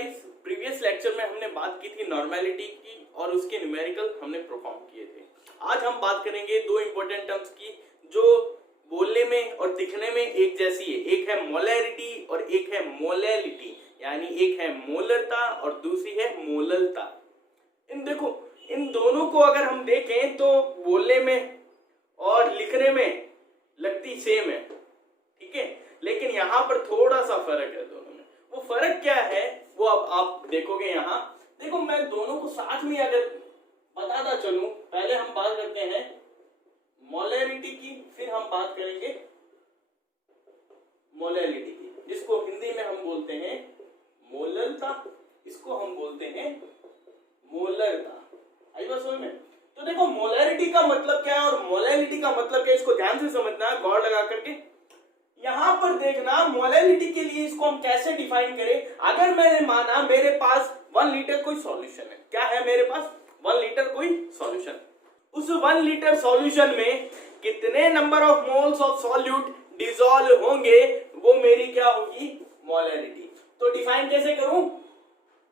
Guys, previous lecture में हमने बात की थी नॉर्मेलिटी की और उसके न्यूमेरिकल हमने परफॉर्म किए थे। आज हम बात करेंगे दो इंपॉर्टेंट टर्म्स की जो बोलने में और दिखने में एक जैसी है। एक है मोलैरिटी और एक है मोलैलिटी, यानी एक है मोलरता और दूसरी है मोललता। इन दोनों को अगर हम देखें तो बोलने में और लिखने में लगती सेम है, ठीक है, लेकिन यहाँ पर थोड़ा सा फर्क है दोनों में। वो फर्क क्या है वो अब आप देखोगे। यहाँ देखो, मैं दोनों को साथ में अगर बताता चलूं, पहले हम बात करते हैं मोलैरिटी की, फिर हम बात करेंगे मोलैलिटी की, जिसको हिंदी में हम बोलते हैं मोललता, इसको हम बोलते हैं मोलरता। आई बात समझ में? तो देखो, मोलैरिटी का मतलब क्या है और मोलैलिटी का मतलब क्या है, इसको ध्यान से समझना है, गौर लगा करके। यहां पर देखना, मोलैलिटी के लिए इसको हम कैसे डिफाइन करें। अगर मैंने माना मेरे पास 1 लीटर कोई सॉल्यूशन है, क्या है मेरे पास 1 लीटर कोई सॉल्यूशन, उस 1 लीटर सॉल्यूशन में कितने number of moles of solute dissolve होंगे, वो मेरी क्या होगी, मोलैरिटी। तो डिफाइन कैसे करूं,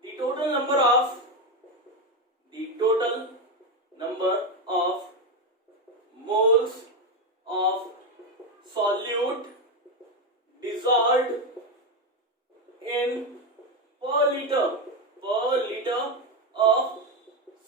the total number of moles of solute dissolved in per liter of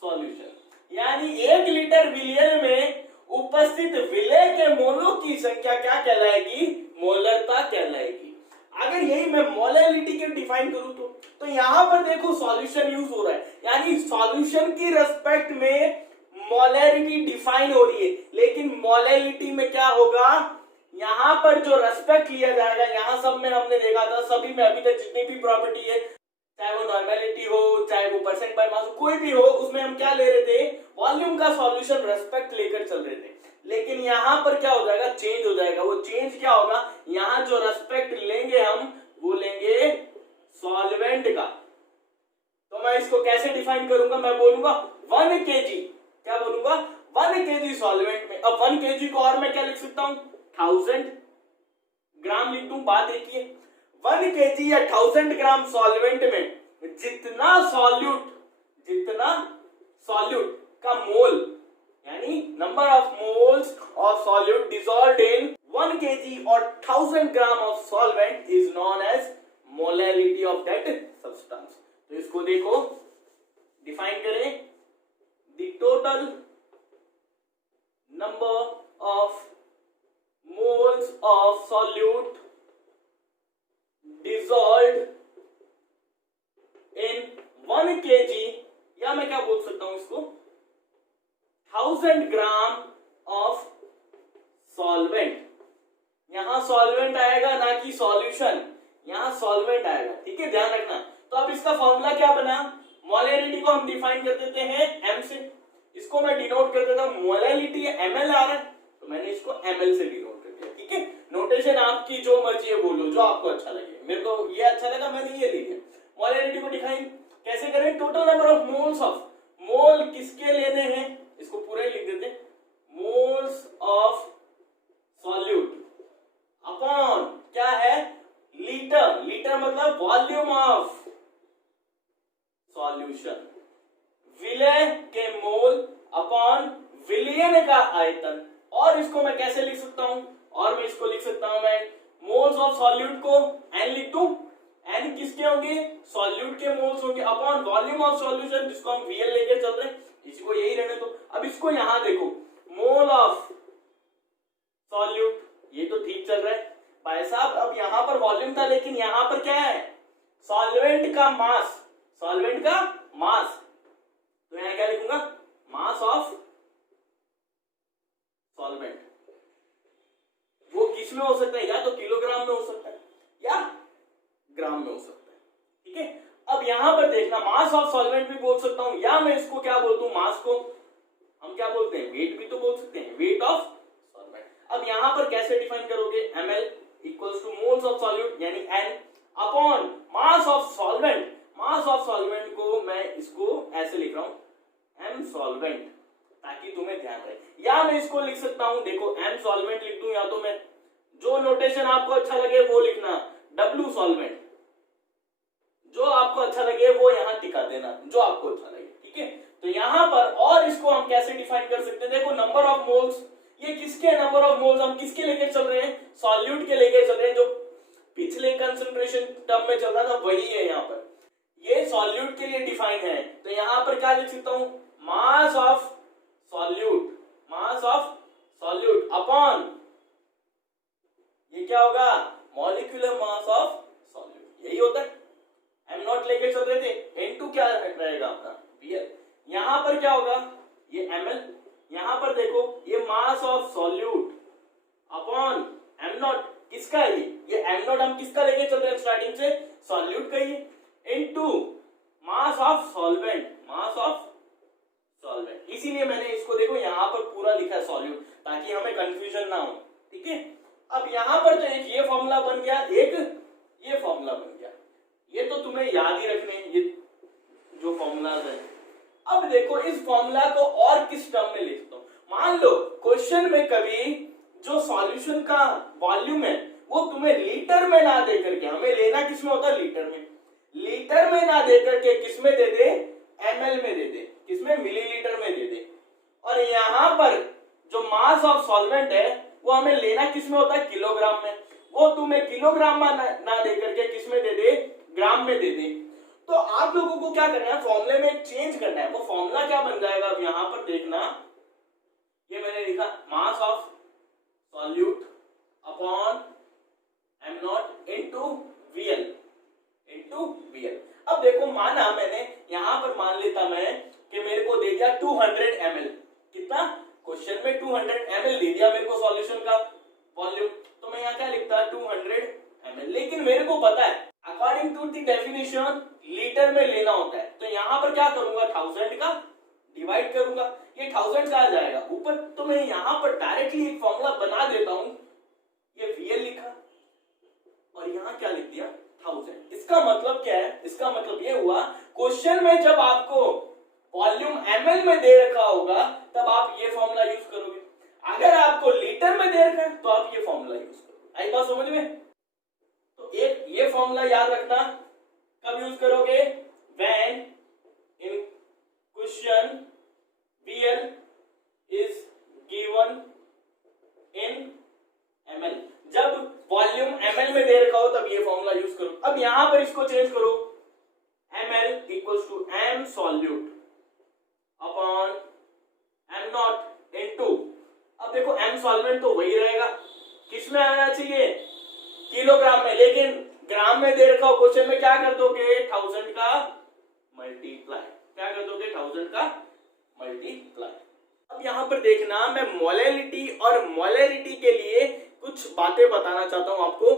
solution, यानी 1 लीटर विलयन में उपस्थित विलय के मोलों की संख्या क्या कहलाएगी, मोलरता कहलाएगी। अगर यही मैं मोलैलिटी के डिफाइन करूं तो यहां पर देखो सॉल्यूशन यूज हो रहा है, यानी सॉल्यूशन की रेस्पेक्ट में मोलैरिटी डिफाइन हो रही है, लेकिन मोलैलिटी में क्या होगा, यहां पर जो रेस्पेक्ट लिया जाएगा, यहां सब में हमने देखा था, सभी में अभी तक जितनी भी प्रॉपर्टी है, चाहे वो नॉर्मेलिटी हो, चाहे वो परसेंट बाय मास, कोई भी हो, उसमें हम क्या ले रहे थे, वॉल्यूम का सॉल्यूशन रेस्पेक्ट लेकर चल रहे थे। लेकिन यहां पर क्या हो जाएगा, चेंज हो जाएगा। वो चेंज क्या होगा, यहां जो रेस्पेक्ट लेंगे हम, वो लेंगे सॉल्वेंट का। तो मैं इसको कैसे डिफाइन करूंगा, मैं बोलूंगा 1 kg, क्या बोलूंगा, 1 kg सॉल्वेंट में। अब 1 kg को और मैं क्या लिख सकता हूं, 1000 ग्राम लिख दूं। बात देखिए, 1 kg या 1000 ग्राम सॉल्वेंट में जितना सॉल्यूट का मोल, यानी number of moles of solute dissolved in 1 kg और 1000 gram of solvent is known as molarity of that substance. तो इसको देखो, डिफाइन करें, the total number of moles of solute dissolved in 1 kg, या मैं क्या बोल सकता हूं इसको, 1000 ग्राम ऑफ सॉल्वेंट। यहां सॉल्वेंट आएगा ना कि सॉल्यूशन, यहां सॉल्वेंट आएगा, ठीक है, ध्यान रखना। तो अब इसका फॉर्मूला क्या बना, मोलैरिटी को हम डिफाइन कर देते हैं m से, इसको मैं डिनोट कर देता हूं, मोलैरिटी ml आ रहा है तो मैंने इसको ml से डिनोट, ठीक है। नोटेशन आपकी जो मर्जी है बोलो, जो आपको अच्छा लगे। मेरे को ये अच्छा लगा, मैंने ये लिखा। मोलैरिटी को डिफाइन कैसे करें, total number of moles of, mole किसके लेने हैं, इसको पूरा ही लिख देते हैं, मोल्स ऑफ सॉल्यूट अपॉन क्या है, लीटर मतलब वॉल्यूम ऑफ सॉल्यूशन, विलय के मोल अपॉन विलयन का आयतन। और इसको मैं कैसे लिख सकता हूं, और मैं इसको लिख सकता हूं, मैं मोल्स ऑफ सॉल्यूट को n लिख दूं, n किसके होंगे, सॉल्यूट के मोल्स होंगे, अपॉन वॉल्यूम ऑफ सॉल्यूशन, जिसको हम VL लेके चल रहे हैं, इसी को यही रहने दो। अब इसको यहां देखो, मोल ऑफ सॉल्यूट, ये तो ठीक चल रहा है भाई साहब। अब यहां पर वॉल्यूम था, लेकिन यहां पर क्या है, सॉल्वेंट का मास, तो यहां क्या लिखूंगा, मास ऑफ सॉल्वेंट। वो किस में हो सकता है, या तो किलोग्राम में हो सकता है या ग्राम में हो सकता है, ठीक है। अब यहां पर देखना, मास ऑफ सॉल्वेंट भी बोल सकता हूं, या मैं इसको क्या बोल दूं, मास को हम क्या बोलते हैं, वेट भी तो बोल सकते हैं, वेट ऑफ सॉल्वेंट। अब यहां पर कैसे डिफाइन करोगे, ml equals two moles of solute यानी n upon mass of solvent. Mass of solvent को मैं इसको ऐसे लिख रहा हूं, m सॉल्वेंट, ताकि तुम्हें ध्यान रहे। या मैं इसको लिख सकता हूं, देखो m सॉल्वेंट लिख दूं, या तो मैं जो नोटेशन आपको अच्छा लगे वो लिखना, W सॉल्वेंट, जो आपको अच्छा लगे देना जो आपको अच्छा लगे, ठीक है। तो यहाँ पर और इसको हम कैसे डिफाइन कर सकते हैं, देखो नंबर ऑफ मोल्स, ये किसके नंबर ऑफ मोल्स, हम किसके लेके चल रहे हैं, सॉल्यूट के लेके चल रहे हैं, जो पिछले कंसंट्रेशन टर्म में चल रहा था वही है यहाँ पर, ये सॉल्यूट के लिए डिफाइन है। तो यहाँ पर क्या लिख सकता हूं, मास of solute, mass of solute upon, ये क्या होगा, मॉलिक्यूलर मास ऑफ सॉल्यूट, यही होता है। एम नॉट लेके चल रहे थे, N2 क्या रहेगा आपका, Bl। यहां पर क्या होगा, ये Ml, यहां पर देखो ये मास of solute upon m not, किसका है ये एम नॉट हम किसका लेके चल रहे हैं स्टार्टिंग से, सॉल्यूट का ही, into mass of solvent, mass of solvent. इसीलिए मैंने इसको देखो यहां पर पूरा लिखा है सॉल्यूट, ताकि हमें कंफ्यूजन ना हो, ठीक है। अब यहां पर तो एक ये फॉर्मूला बन गया, एक ये फॉर्मूला बन गया, ये तो तुम्हें याद ही रखने ये जो फॉर्मूलाज है। अब देखो इस फॉर्मूला को और किस टर्म में लिखता हूं, मान लो क्वेश्चन में कभी जो सॉल्यूशन का वॉल्यूम है वो तुम्हें लीटर में ना दे करके, हमें लेना किस में होता है, लीटर में, लीटर में ना दे करके किस में दे दे, एमएल में दे दे, किसमें, मिलीलीटर में दे दे। और यहां पर जो मास ऑफ सॉल्वेंट है वो हमें लेना किस में होता है, किलोग्राम में, वो तुम्हें किलोग्राम में ना दे करके किस में दे दे, ग्राम में दे दे। तो आप लोगों को क्या करना है, फॉर्मूले में चेंज करना है। वो फॉर्मूला क्या बन जाएगा, अब यहां पर देखना, ये मैंने लिखा mass of solute upon m naught into VL, into VL. अब देखो माना मैंने यहां पर मान लेता मैं कि मेरे को दे दिया 200 ml, कितना, क्वेश्चन में 200 ml दे दिया मेरे को सॉल्यूशन का वॉल्यूम, तो मैं यहाँ क्या लिखता 200 ml। लेकिन मेरे को पता है according to the definition litre में लेना होता है, तो यहाँ पर क्या करूंगा, 1000 का डिवाइड करूंगा, ये 1000 का आ जाएगा ऊपर। तो मैं यहाँ पर डायरेक्टली एक फॉर्मूला बना देता हूं, ये VL लिखा और यहाँ क्या लिख दिया 1000। इसका मतलब क्या है, इसका मतलब ये हुआ क्वेश्चन में जब आपको वॉल्यूम ml में दे रखा होगा तब आप ये फॉर्मूला यूज करोगे, अगर आपको लीटर में दे रखा है तो आप ये फॉर्मूला यूज करोगे। आई बात समझ में। तो एक ये फॉर्मूला याद रखना, कब यूज करोगे, when in question VL is given in ml, जब वॉल्यूम ml में दे रखा हो तब ये फॉर्मूला यूज करो। अब यहां पर इसको चेंज करो, ml equals to m solute upon m naught into, अब देखो m सॉल्वेंट तो वही रहेगा, किस में आना चाहिए, किलोग्राम में, लेकिन ग्राम में दे रखा हो क्वेश्चन में, क्या कर दोगे 1000 का मल्टीप्लाई, क्या कर दोगे 1000 का मल्टीप्लाई। अब यहां पर देखना, मैं मोलैलिटी और मोलैरिटी के लिए कुछ बातें बताना चाहता हूं आपको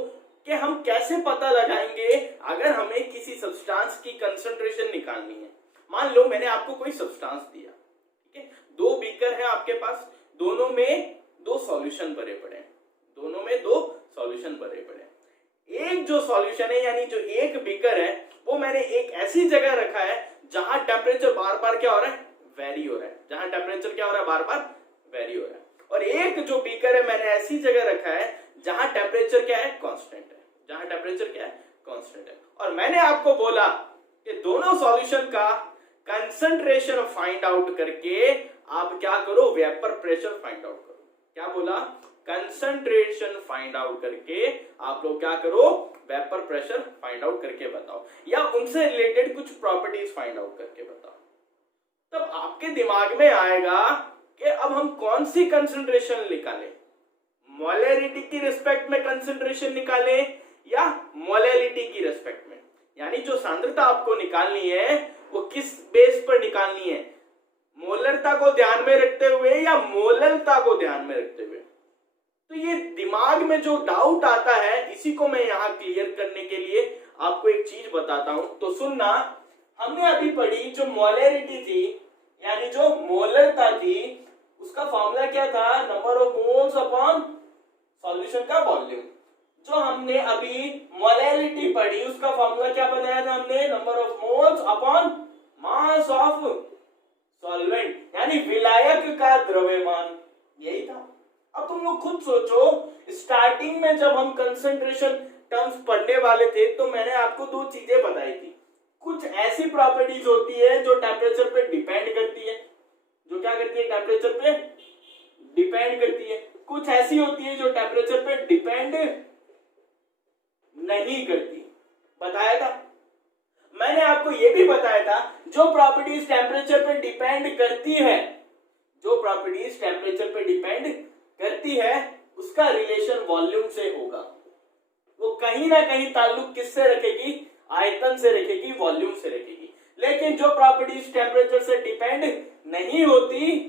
कि हम कैसे पता लगाएंगे अगर हमें किसी सब्सटेंस की कंसंट्रेशन निकालनी है। मान लो मैंने आपको कोई सब्सटेंस दिया, ठीक है, 2 बीकर है आपके पास, दोनों में 2 सॉल्यूशन भरे पड़े हैं, दोनों में 2 सॉल्यूशन भरे पड़े हैं। एक जो सॉल्यूशन है यानी जो एक बीकर है वो मैंने एक ऐसी जगह रखा है जहां टेम्परेचर बार बार क्या हो रहा है, वेरी हो रहा है, जहां टेम्परेचर क्या हो रहा है, बार बार वेरी हो रहा है। और एक जो बीकर है मैंने ऐसी जगह रखा है जहां टेम्परेचर क्या है, कांस्टेंट है, जहां टेम्परेचर क्या है, कांस्टेंट है। और मैंने आपको बोला कि दोनों सॉल्यूशन का कंसंट्रेशन फाइंड आउट करके आप क्या करो, वेपर प्रेशर फाइंड आउट करो। क्या बोला, कंसंट्रेशन फाइंड आउट करके आप लोग क्या करो, वेपर प्रेशर फाइंड आउट करके बताओ, या उनसे रिलेटेड कुछ प्रॉपर्टीज फाइंड आउट करके बताओ। तब आपके दिमाग में आएगा कि अब हम कौन सी कंसंट्रेशन निकालें, मोलैरिटी की रिस्पेक्ट में कंसंट्रेशन निकालें या मोलैलिटी की रिस्पेक्ट में, यानी जो सांद्रता आपको निकालनी है वो किस बेस पर निकालनी है, मोलरता को ध्यान में रखते हुए या मोललता को ध्यान में रखते हुए। तो ये दिमाग में जो डाउट आता है इसी को मैं यहां क्लियर करने के लिए आपको एक चीज बताता हूं। तो सुनना, हमने अभी पढ़ी जो मोलैरिटी थी यानी जो मोलरता थी उसका फॉर्मूला क्या था, number of moles upon solution का वॉल्यूम। जो हमने अभी मोलैलिटी पढ़ी उसका फॉर्मूला क्या बताया था हमने, number of moles upon mass of solvent यानी विलायक का द्रव्यमान, यही था। अब तुम लोग खुद सोचो, स्टार्टिंग में जब हम कंसंट्रेशन टर्म्स पढ़ने वाले थे तो मैंने आपको 2 चीजें बताई थी, कुछ ऐसी प्रॉपर्टीज होती है जो टेम्परेचर पे डिपेंड करती है, जो क्या करती है, टेम्परेचर पे डिपेंड करती है। कुछ ऐसी होती है जो टेम्परेचर पे डिपेंड नहीं करती। बताया था मैंने आपको, ये भी बताया था जो प्रॉपर्टीज टेम्परेचर पे डिपेंड करती है, जो प्रॉपर्टीज टेम्परेचर पे डिपेंड करती है उसका रिलेशन वॉल्यूम से होगा। वो कहीं ना कहीं ताल्लुक किससे रखेगी, आयतन से रखेगी, वॉल्यूम से रखेगी। लेकिन जो प्रॉपर्टीज टेम्परेचर से डिपेंड नहीं होती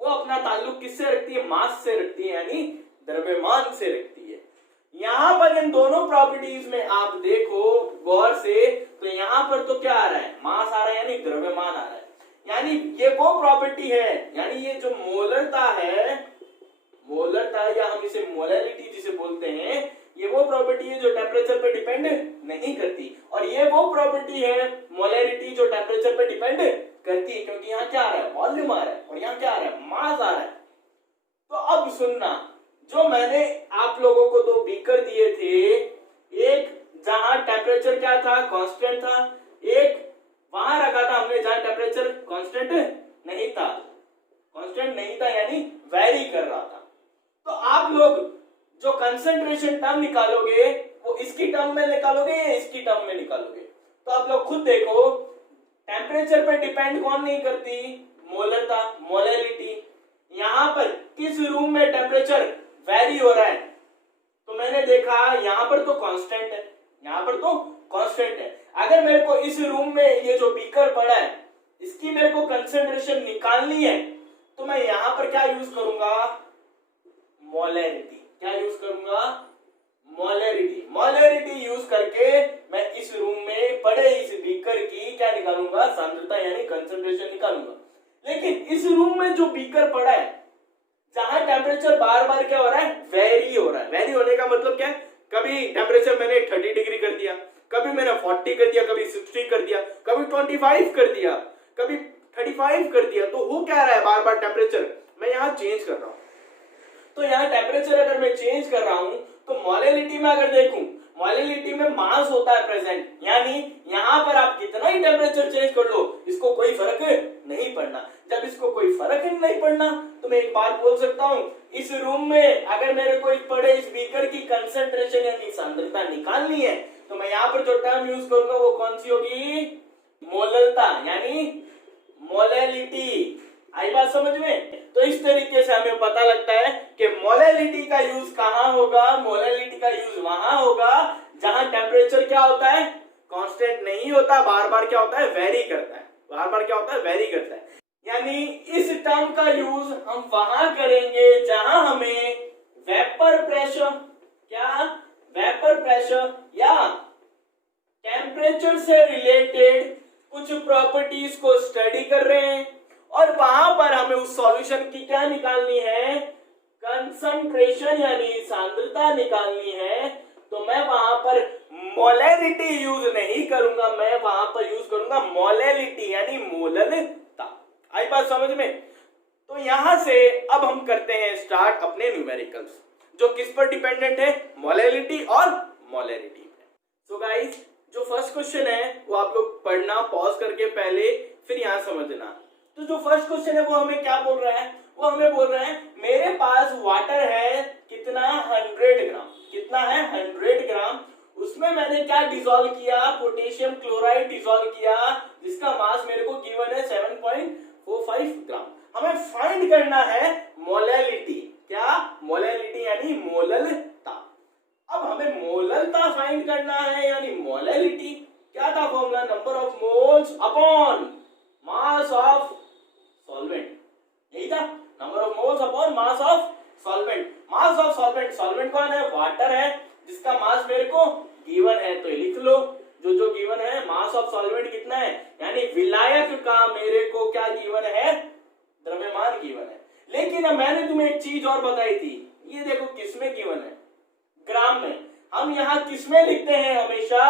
वो अपना ताल्लुक किससे रखती है, मास से रखती है, यानी द्रव्यमान से रखती है। यहां पर इन दोनों प्रॉपर्टीज में आप देखो गौर से, तो यहां पर तो क्या आ रहा है, मास आ रहा है यानी द्रव्यमान आ रहा है। यानी ये वो प्रॉपर्टी है, यानी ये जो मोलरता है, मोलरता या हम इसे मोलैलिटी जिसे बोलते हैं, ये वो प्रॉपर्टी है जो टेम्परेचर पे डिपेंड नहीं करती, और ये वो प्रॉपर्टी है मोलैरिटी जो टेम्परेचर पे डिपेंड करती है, क्योंकि यहाँ क्या आ रहा है, वॉल्यूम आ रहा है, और यहाँ क्या आ रहा है, मास आ रहा है। तो अब सुनना, जो मैंने आप लोगों को दो बीकर दिए थे, एक जहां टेम्परेचर क्या था, कांस्टेंट था, एक वहां रखा था हमने जहां टेम्परेचर कांस्टेंट नहीं था, कांस्टेंट नहीं था यानी वेरी कर रहा था। तो आप लोग जो कंसंट्रेशन टर्म निकालोगे वो इसकी टर्म में निकालोगे या इसकी टर्म में निकालोगे? तो आप लोग खुद देखो, टेम्परेचर पे डिपेंड कौन नहीं करती, मोलरता, मोलैलिटी। यहां पर किस रूम में टेम्परेचर वेरी हो रहा है, तो मैंने देखा यहां पर तो कांस्टेंट है, यहां पर तो कांस्टेंट है। अगर मेरे को इस रूम में ये जो बीकर पड़ा है इसकी मेरे को कंसंट्रेशन निकालनी है, तो मैं यहां पर क्या यूज करूंगा, मोलैरिटी। क्या यूज करूंगा, मोलैरिटी। मोलैरिटी यूज करके मैं इस रूम में पड़े इस बीकर की क्या निकालूंगा, सांद्रता यानी कंसंट्रेशन निकालूंगा। लेकिन इस रूम में जो बीकर पड़ा है जहां टेम्परेचर बार बार क्या हो रहा है, वेरी हो रहा है। वेरी होने का मतलब क्या है, कभी टेम्परेचर मैंने 30 डिग्री कर दिया, कभी मैंने 40 कर दिया, कभी 60 कर दिया, कभी 25 कर दिया, कभी 35 कर दिया। तो हो क्या रहा है, बार बार टेम्परेचर मैं यहाँ चेंज कर रहा हूं। तो यहाँ टेम्परेचर अगर मैं चेंज कर रहा हूं तो मोलैलिटी में अगर देखूं, मोलैलिटी में मास होता है प्रेजेंट, यानी यहाँ पर आप कितना ही टेम्परेचर चेंज कर लो इसको कोई फर्क नहीं पड़ना। जब इसको कोई फर्क नहीं पड़ना तो मैं एक बात बोल सकता हूं, इस रूम में अगर मेरे को एक पड़े इस बीकर की कंसंट्रेशन यानी सांद्रता निकालनी है, तो मैं यहाँ पर जो टर्म यूज करूंगा वो कौन सी होगी, मोलरता यानी मोलैलिटी। आई बात समझ में? तो इस तरीके से हमें पता लगता है कि मोलैलिटी का यूज कहां होगा, मोलैलिटी का यूज वहां होगा जहां टेम्परेचर क्या होता है, कांस्टेंट नहीं होता, बार बार क्या होता है, वेरी करता है, बार बार क्या होता है, वेरी करता है। यानी इस टर्म का यूज हम वहां करेंगे जहां हमें वेपर प्रेशर, क्या वेपर प्रेशर या टेम्परेचर से रिलेटेड कुछ प्रॉपर्टीज को स्टडी कर रहे हैं, और वहां पर हमें उस सॉल्यूशन की क्या निकालनी है, कंसंट्रेशन यानी सांद्रता निकालनी है। तो मैं वहां पर मोलैरिटी यूज नहीं करूंगा, मैं वहां पर यूज करूंगा मोलैलिटी यानी मोललता। आई बात समझ में? तो यहां से अब हम करते हैं स्टार्ट अपने न्यूमेरिकल्स, जो किस पर डिपेंडेंट है, मोलैलिटी और मोलैरिटी पे। सो गाइस, जो फर्स्ट क्वेश्चन है वो आप लोग पढ़ना पॉज करके पहले, फिर यहां समझना। तो जो फर्स्ट क्वेश्चन है वो हमें क्या बोल रहा है, वो हमें बोल रहा है मेरे पास वाटर है कितना, 100 ग्राम, कितना है 100 ग्राम, उसमें मैंने क्या डिसॉल्व किया, पोटेशियम क्लोराइड डिसॉल्व किया, जिसका मास मेरे को गिवन है 7.45 ग्राम। हमें फाइंड करना है मोलैलिटी, क्या, मोलैलिटी यानी मोललता। अब हमें मोललता फाइंड करना है यानी मोलैलिटी, क्या था formula, number of moles upon mass of solvent, यही था, number of moles upon mass of solvent. Mass of solvent, solvent कौन है, वाटर है, जिसका मास मेरे को गिवन है, तो लिख लो जो जो गिवन है, मास ऑफ सॉल्वेंट कितना है, यानी विलायक का मेरे को क्या गिवन है, द्रव्यमान गिवन है। लेकिन अब मैंने तुम्हें एक चीज और बताई थी, ये देखो किसमें गिवन है, ग्राम में। हम यहाँ किसमें लिखते हैं, हमेशा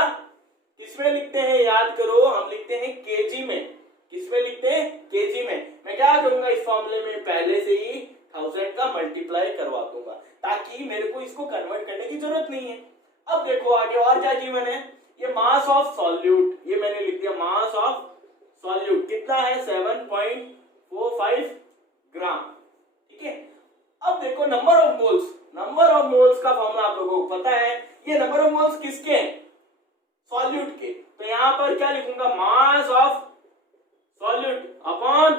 किसमें लिखते हैं, याद करो, हम लिखते हैं केजी में। किसमें लिखते हैं, केजी में। मैं क्या करूंगा, इस फॉर्मूले में पहले से ही 1000 का मल्टीप्लाई करवा दूंगा, ताकि मेरे को इसको कन्वर्ट करने की जरूरत नहीं है। अब देखो आगे और क्या गिवन है, ये मास ऑफ सॉल्यूट, ये मैंने लिख दिया मास ऑफ ये नंबर ऑफ मोल्स किसके हैं? सॉल्यूट के। तो यहां पर क्या लिखूंगा? मास of solute upon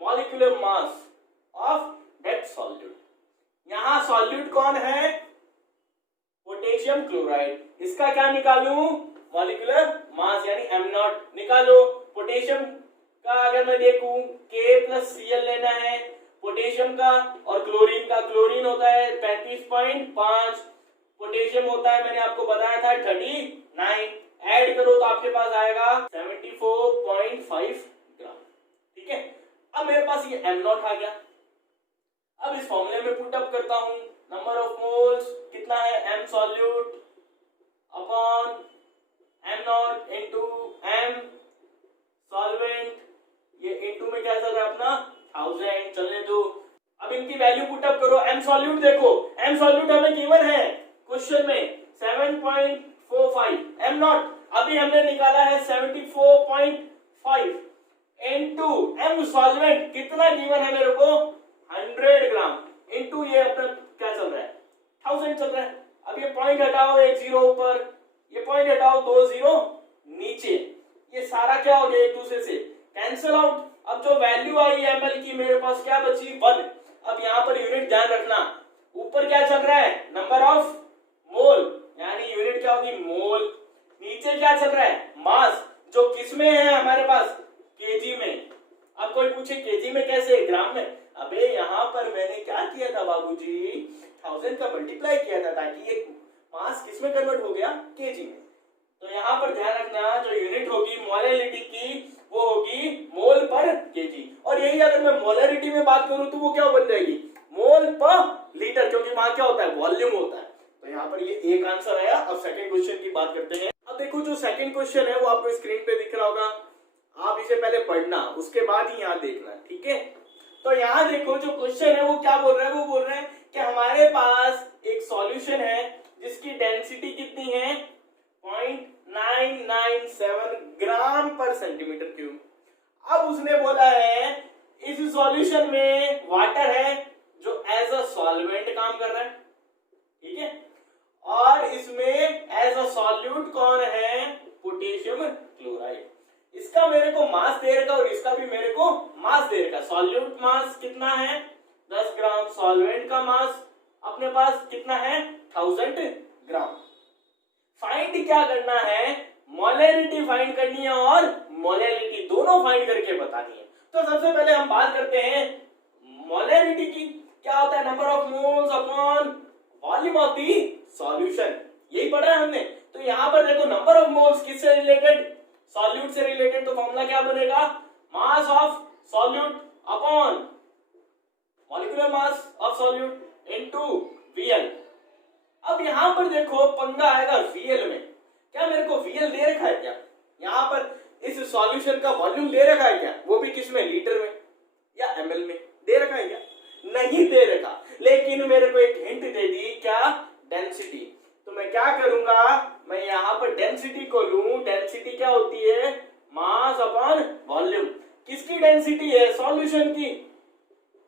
molecular mass of that solute. यहां सॉल्यूट कौन है? Potassium chloride. इसका क्या निकालूं? मॉलिक्यूलर मास यानी m0 निकालो। पोटेशियम का अगर मैं देखूं K+Cl लेना है पोटेशियम का, और क्लोरीन का, क्लोरीन होता है 35.5, पोटेशियम होता है मैंने आपको बताया था 39, ऐड करो तो आपके पास आएगा 74.5 ग्राम। ठीक है, अब मेरे पास ये m0 आ गया। अब इस फॉर्मूले में पुट अप करता हूं, नंबर ऑफ मोल्स कितना है? m solute upon m0 into m solvent, ये इंटू में क्या चल रहा है अपना 1000, चलने दो। अब इनकी वैल्यू पुट अप करो। m सॉल्यूट देखो, m सॉल्यूट हमें गिवन है क्वेश्चन में 7.45, m0 अभी हमने निकाला है 74.5 इंटू m सॉल्वेंट कितना गिवन है मेरे को? 100 ग्राम इंटू ये अपना क्या चल रहा है? 1000 चल रहा है। अब ये पॉइंट हटाओ, एक जीरो ऊपर, ये पॉइंट हटाओ, 2 जीरो नीचे, ये सारा क्या हो गया? एक दूसरे से कैंसिल आउट। अब जो वैल्यू आई ml की मेरे पास क्या बची? 1। अब यहां पर यूनिट ध्यान रखना, ऊपर क्या चल रहा है? नंबर ऑफ मोल, यानी यूनिट क्या होगी? मोल। नीचे क्या चल रहा है? मास, जो किस में है हमारे पास? केजी में। अब कोई पूछे केजी में कैसे? ग्राम में। अबे यहाँ पर मैंने क्या किया था बाबूजी? 1000 का मल्टीप्लाई किया था ताकि एक मास किस में कन्वर्ट हो गया? केजी में। तो यहाँ पर ध्यान रखना, जो यूनिट होगी मोलैलिटी की वो होगी मोल पर केजी, और यही अगर मैं मोलैरिटी में बात करूं तो वो क्या बन जाएगी? मोल पर लीटर, क्योंकि वहां क्या होता है? वॉल्यूम होता है। तो यहाँ पर ये एक आंसर आया। अब सेकंड क्वेश्चन की बात करते हैं। अब देखो जो सेकंड क्वेश्चन है वो आपको स्क्रीन पे दिख रहा होगा, आप इसे पहले पढ़ना, उसके बाद ही यहाँ देखना। ठीक है, तो यहाँ देखो जो क्वेश्चन है वो क्या बोल रहा है? वो बोल रहे हैं कि हमारे पास एक सॉल्यूशन है जिसकी डेंसिटी कितनी है? 0.997 ग्राम पर सेंटीमीटर क्यूब। अब उसने बोला है इस सॉल्यूशन में वाटर है जो एज अ सॉल्वेंट काम कर रहा है। ठीक है, और इसमें एज अ सॉल्यूट कौन है? Potassium chloride. इसका मेरे को मास दे रखा और इसका भी मेरे को मास दे रखा। सॉल्यूट मास कितना है? 10 ग्राम। सॉल्वेंट का मास अपने पास कितना है? 1000 ग्राम। फाइंड क्या करना है? मोलैरिटी फाइंड करनी है और मोलैलिटी, दोनों फाइंड करके बतानी है। तो सबसे पहले हम बात करते हैं मोलैरिटी की। क्या होता है? Number of moles upon volume of the solution, यही पढ़ा है हमने। तो यहाँ पर देखो नंबर ऑफ मोल्स किससे रिलेटेड? सॉल्यूट से रिलेटेड। तो फॉर्मूला क्या बनेगा? मास of solute upon molecular mass of solute into Vl। अब यहां पर देखो पंगा आएगा Vl में। क्या मेरे को Vl दे रखा है क्या? यहां पर इस सॉल्यूशन का वॉल्यूम दे रखा है क्या? वो भी किस में? लीटर में या ml में दे रखा है क्या? नहीं दे रखा, लेकिन मेरे को एक हिंट दे दी, क्या? डेंसिटी। तो मैं क्या करूंगा? मैं यहाँ पर डेंसिटी को लूं। डेंसिटी क्या होती है? Mass upon volume. किसकी डेंसिटी है? सॉल्यूशन की।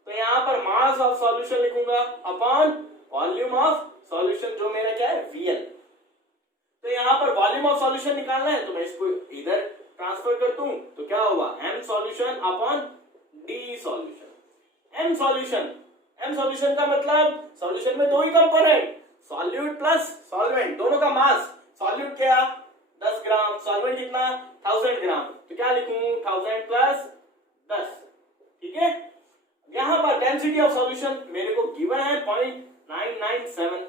तो यहाँ पर मास ऑफ सॉल्यूशन लिखूंगा अपॉन वॉल्यूम ऑफ सॉल्यूशन, जो मेरा क्या है? Vl। तो यहाँ पर वॉल्यूम ऑफ सॉल्यूशन निकालना है तो मैं इसको इधर ट्रांसफर कर दूं तो क्या होगा? m solution upon d solution. m solution का मतलब सॉल्यूशन में दो ही कंपोनेंट, सॉल्यूट प्लस सॉल्वेंट, दोनों का मास। सॉल्यूट क्या? 10 ग्राम, सॉल्वेंट कितना? 1000 ग्राम। तो क्या लिखूं? 1000 प्लस 10। ठीक है, यहां पर डेंसिटी ऑफ सॉल्यूशन मेरे को गिवन है 0.997,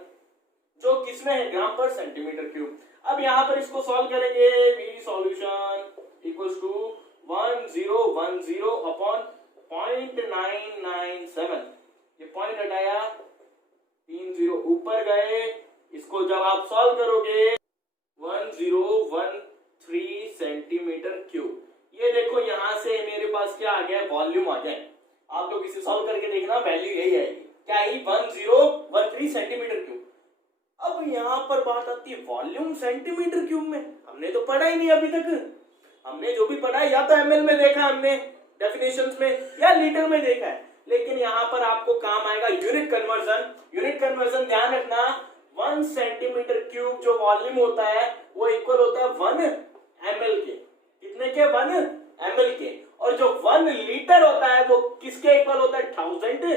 जो किसमें है? ग्राम पर सेंटीमीटर क्यूब। अब यहां पर इसको सॉल्व करेंगे। V solution equals to 1010 upon 0.997। ये पॉइंट हटाया, 3 जीरो ऊपर गए। इसको जब आप सॉल्व करोगे 1013 सेंटीमीटर क्यूब। ये देखो यहां से मेरे पास क्या आ गया? वॉल्यूम आ गया। आप लोग इसे सॉल्व करके देखना, वैल्यू यही आएगी। क्या आई? 1013 सेंटीमीटर क्यूब। अब यहां पर बात आती है वॉल्यूम सेंटीमीटर क्यूब में। हमने तो पढ़ा ही नहीं अभी तक। हमने जो भी पढ़ा है या तो ml में देखा हमने डेफिनेशंस में, या लीटर में देखा है, लेकिन यहां पर आपको काम आएगा यूनिट कन्वर्जन। यूनिट कन्वर्जन ध्यान रखना, 1 सेंटीमीटर क्यूब जो वॉल्यूम होता है वो इक्वल होता है 1 ml के। कितने के? 1 ml के। और जो 1 लीटर होता है वो किसके इक्वल होता है? 1000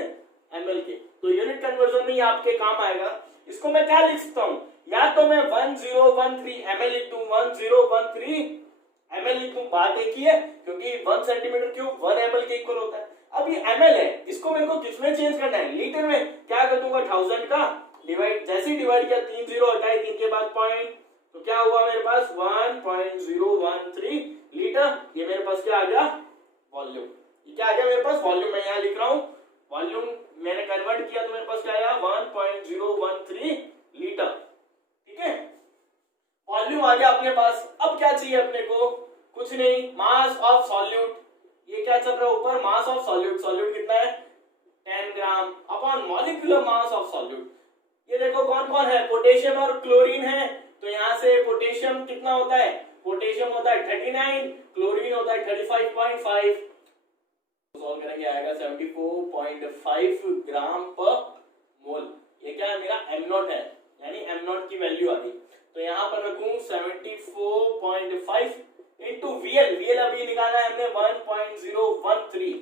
ml के। तो यूनिट कन्वर्जन में ये आपके काम आएगा। इसको मैं क्या लिख सकता हूं? या तो मैं 1013 ml लिख दूं, 1013 ml लिख दूं। बात एक ही है क्योंकि 1 सेंटीमीटर क्यूब 1 ml के इक्वल होता है। अब ये ml है, इसको मेरे को किसमें चेंज करना है? लीटर में। क्या कर दूंगा? 1000 का डिवाइड, जैसे ही डिवाइड किया 3 जीरो हटाए, 3 के बाद पॉइंट, तो क्या हुआ मेरे पास? 1.013 लीटर। ये मेरे पास क्या आ गया? वॉल्यूम। ये क्या आ गया मेरे पास? वॉल्यूम। मैं यहाँ लिख रहा हूं वॉल्यूम, मैंने कन्वर्ट किया तो मेरे पास क्या आया? 1.013 लीटर। ठीक है, वॉल्यूम आ गया अपने पास। अब क्या चाहिए अपने को? कुछ नहीं, मास ऑफ सॉल्यूट। ये क्या चल रहा है ऊपर? मास ऑफ सॉल्यूट। सॉल्यूट कितना है? 10 ग्राम upon molecular mass of solute. ये देखो कौन कौन है? पोटेशियम और क्लोरीन है। तो यहां से पोटेशियम कितना होता है? पोटेशियम होता है 39, क्लोरीन होता है 35.5। सॉल्व करेंगे आएगा 74.5 ग्राम पर मोल। ये क्या है? मेरा m नॉट है, यानी m नॉट की वैल्यू आ गई। तो यहां पर रखूं 74.5 इंटू VL। VL अभी निकाला है हमने 1.013।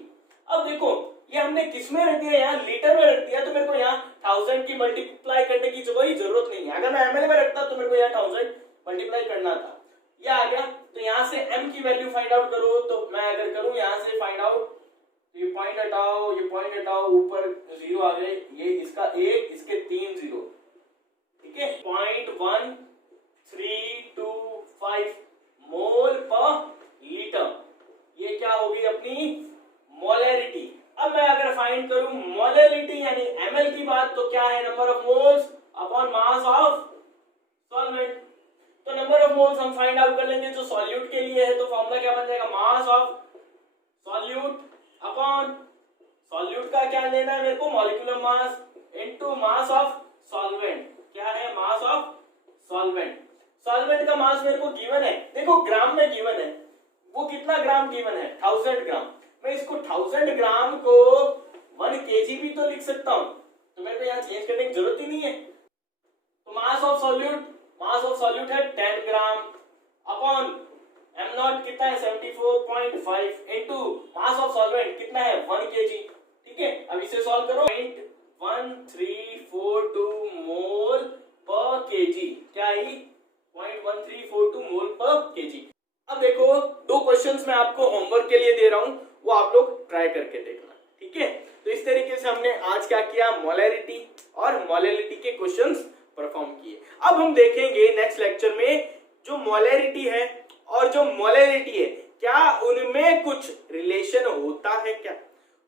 अब देखो ये हमने किसमें रख दिया? यहाँ लीटर में रख दिया। तो मेरे को यहाँ 1000 की मल्टीप्लाई करने की कोई जरूरत नहीं है। अगर मैं ml में रखता तो मेरे को यहाँ 1000 मल्टीप्लाई करना था। ये आ गया। तो यहाँ से m की वैल्यू फाइंड आउट करो। तो मैं अगर करूं यहाँ से फाइंड आउट, तो ये पॉइंट हटाओ, ये पॉइंट हटाओ, ऊपर जीरो आ गए, ये इसका 1, इसके 3 जीरो। ठीक है, 0.1325 मोल पर लीटर। ये क्या होगी? अपनी मोलैरिटी। अब मैं अगर फाइंड करूं मोलैरिटी यानी ml की बात, तो क्या है? Number of moles upon mass of solvent. तो नंबर ऑफ मोल्स हम फाइंड आउट कर लेंगे जो सॉल्यूट के लिए है। तो फॉर्मूला क्या बन जाएगा? मास ऑफ सॉल्यूट अपॉन सॉल्यूट का क्या लेना है मेरे को? Molecular mass into mass of solvent. क्या है? मास ऑफ सॉल्वेंट। सॉल्वेंट का मास मेरे को गिवन है, देखो ग्राम में गिवन है। वो कितना ग्राम गिवन है? 1000 ग्राम। मैं इसको 1000 ग्राम को 1 kg भी तो लिख सकता हूं। तो मेरे को यहाँ चेंज करने की जरूरत ही नहीं है। तो मास ऑफ सॉल्यूट है 10 ग्राम अपॉन m नॉट कितना है? 74.5 इनटू मास ऑफ सॉल्वेंट कितना है? 1 kg। ठीक है, अब इसे सॉल्व करो। 0.1342 मोल पर केजी। क्या आई? 0.1342 मोल पर केजी। अब देखो दो क्वेश्चंस मैं आपको होमवर्क के लिए दे रहा हूं, वो आप लोग ट्राई करके देखना। ठीक है, तो इस तरीके से हमने आज क्या किया? मोलैरिटी और मोलैलिटी के क्वेश्चंस परफॉर्म किए। अब हम देखेंगे नेक्स्ट लेक्चर में जो मोलैरिटी है और जो मोलैलिटी है, क्या उनमें कुछ रिलेशन होता है क्या?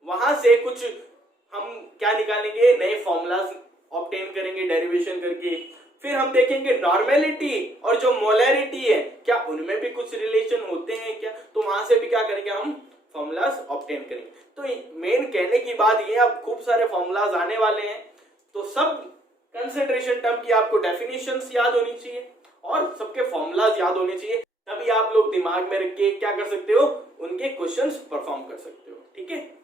वहां से कुछ हम क्या निकालेंगे? नए फॉर्मूलाज ऑब्टेन करेंगे डेरिवेशन करके। फिर हम देखेंगे नॉर्मेलिटी और जो मोलैरिटी है, क्या उनमें भी कुछ रिलेशन होते हैं क्या? तो वहां से भी क्या करेंगे? हम फॉर्मूलाज ऑब्टेन करेंगे। तो मेन कहने की बात ये, अब खूब सारे फॉर्मूलाज आने वाले हैं, तो सब कंसंट्रेशन टर्म की आपको डेफिनेशंस याद होनी चाहिए और सबके फॉर्मूलाज याद होने चाहिए। तभी आप लोग दिमाग में रख के क्या कर सकते हो? उनके क्वेश्चंस परफॉर्म कर सकते हो। ठीक है।